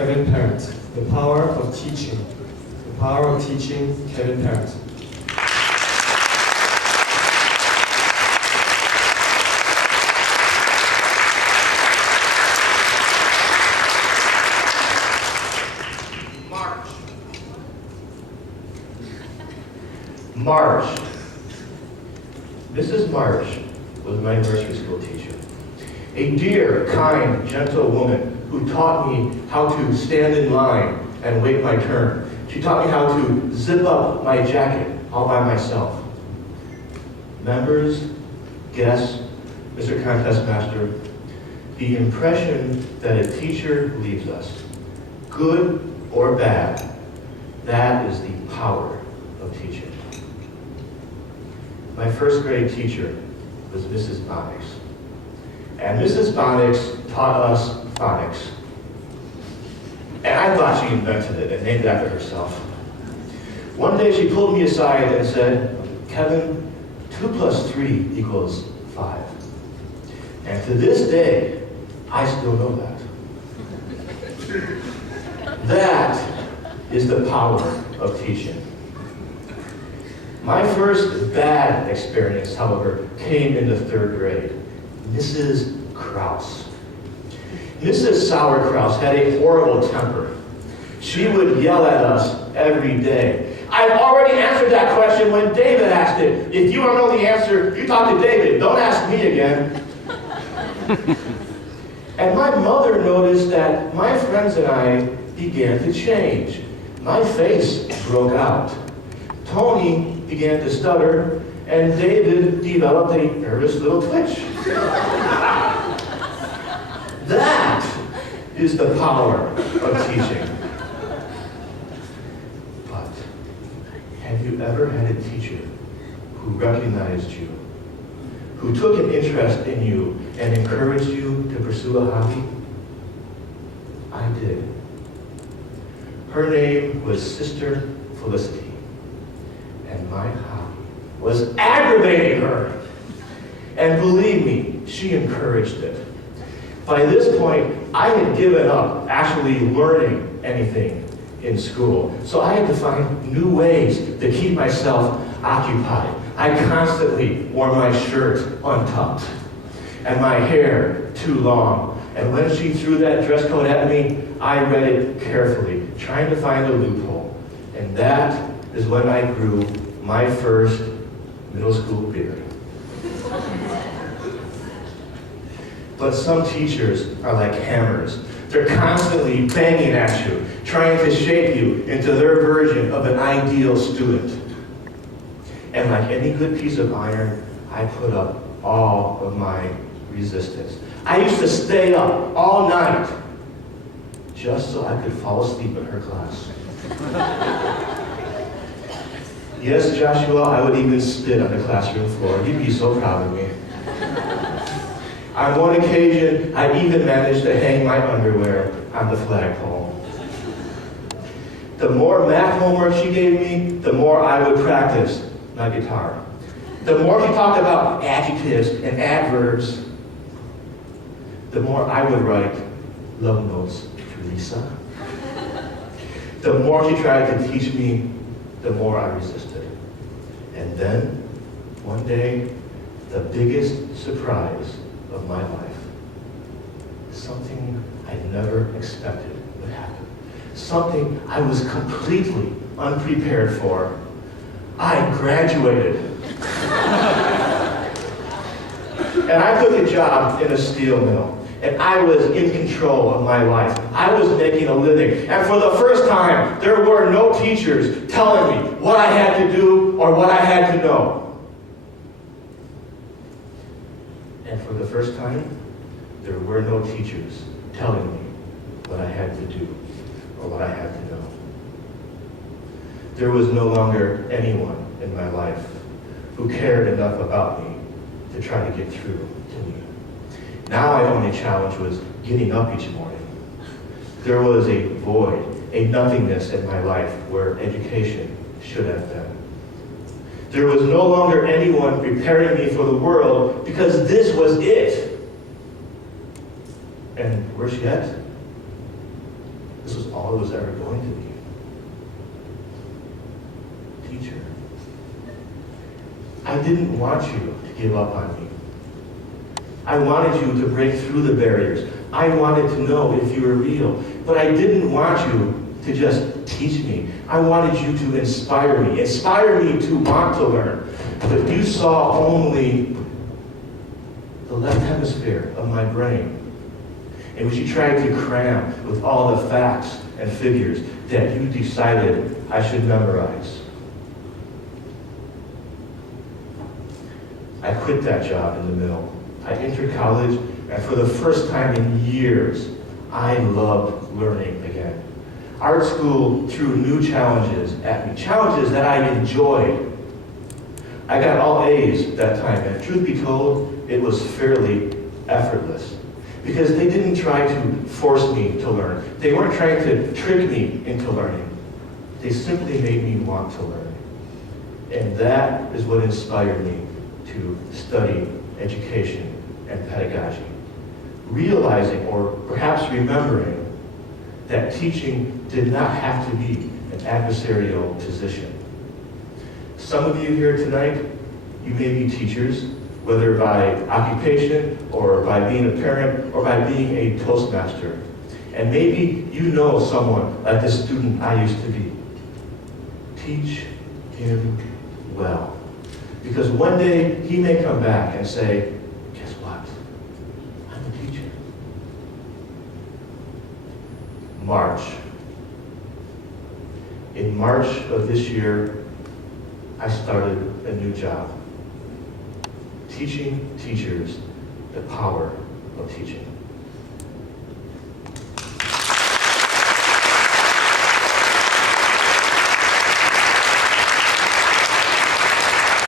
Kevin Parent. The power of teaching. The power of teaching, Kevin Parent. March. Mrs. March was my nursery school teacher. A dear, kind, gentle woman who taught me how to stand in line and wait my turn. She taught me how to zip up my jacket all by myself. Members, guests, Mr. Contestmaster, the impression that a teacher leaves us, good or bad, that is the power of teaching. My first grade teacher was Mrs. Bonix. And Mrs. Bonix taught us phonics. And I thought she invented it and named it after herself. One day she pulled me aside and said, Kevin, 2 + 3 = 5. And to this day, I still know that. That is the power of teaching. My first bad experience, however, came in the 3rd grade. Mrs. Krause. Mrs. Sauerkraus had a horrible temper. She would yell at us every day. I've already answered that question when David asked it. If you don't know the answer, you talk to David. Don't ask me again. And my mother noticed that my friends and I began to change. My face broke out. Tony began to stutter, and David developed a nervous little twitch. That is the power of teaching. But have you ever had a teacher who recognized you, who took an interest in you and encouraged you to pursue a hobby? I did. Her name was Sister Felicity. And my hobby was aggravating her. And believe me, she encouraged it. By this point, I had given up actually learning anything in school. So I had to find new ways to keep myself occupied. I constantly wore my shirt untucked and my hair too long. And when she threw that dress code at me, I read it carefully, trying to find a loophole. And that is when I grew my first middle school beard. But some teachers are like hammers. They're constantly banging at you, trying to shape you into their version of an ideal student. And like any good piece of iron, I put up all of my resistance. I used to stay up all night just so I could fall asleep in her class. Yes, Joshua, I would even spit on the classroom floor. You'd be so proud of me. On one occasion, I even managed to hang my underwear on the flagpole. The more math homework she gave me, the more I would practice my guitar. The more she talked about adjectives and adverbs, the more I would write love notes to Lisa. The more she tried to teach me, the more I resisted. And then, one day, the biggest surprise of my life. Something I never expected would happen. Something I was completely unprepared for. I graduated. And I took a job in a steel mill. And I was in control of my life. I was making a living. And for the first time, there were no teachers telling me what I had to do or what I had to know. And for the first time, there were no teachers telling me what I had to do or what I had to know. There was no longer anyone in my life who cared enough about me to try to get through to me. Now my only challenge was getting up each morning. There was a void, a nothingness in my life where education should have been. There was no longer anyone preparing me for the world because this was it. And worse yet, this all it was ever going to be. Teacher. I didn't want you to give up on me. I wanted you to break through the barriers. I wanted to know if you were real. But I didn't want you to just teach me. I wanted you to inspire me to want to learn. But you saw only the left hemisphere of my brain, in which you tried to cram with all the facts and figures that you decided I should memorize. I quit that job in the mill. I entered college, and for the first time in years, I loved learning again. Art school threw new challenges at me, challenges that I enjoyed. I got all A's that time, and truth be told, it was fairly effortless. Because they didn't try to force me to learn. They weren't trying to trick me into learning. They simply made me want to learn. And that is what inspired me to study education and pedagogy. Realizing, or perhaps remembering, that teaching did not have to be an adversarial position. Some of you here tonight, you may be teachers, whether by occupation or by being a parent or by being a Toastmaster. And maybe you know someone like the student I used to be. Teach him well. Because one day he may come back and say, guess what? I'm a teacher. March. In March of this year, I started a new job. Teaching teachers the power of teaching.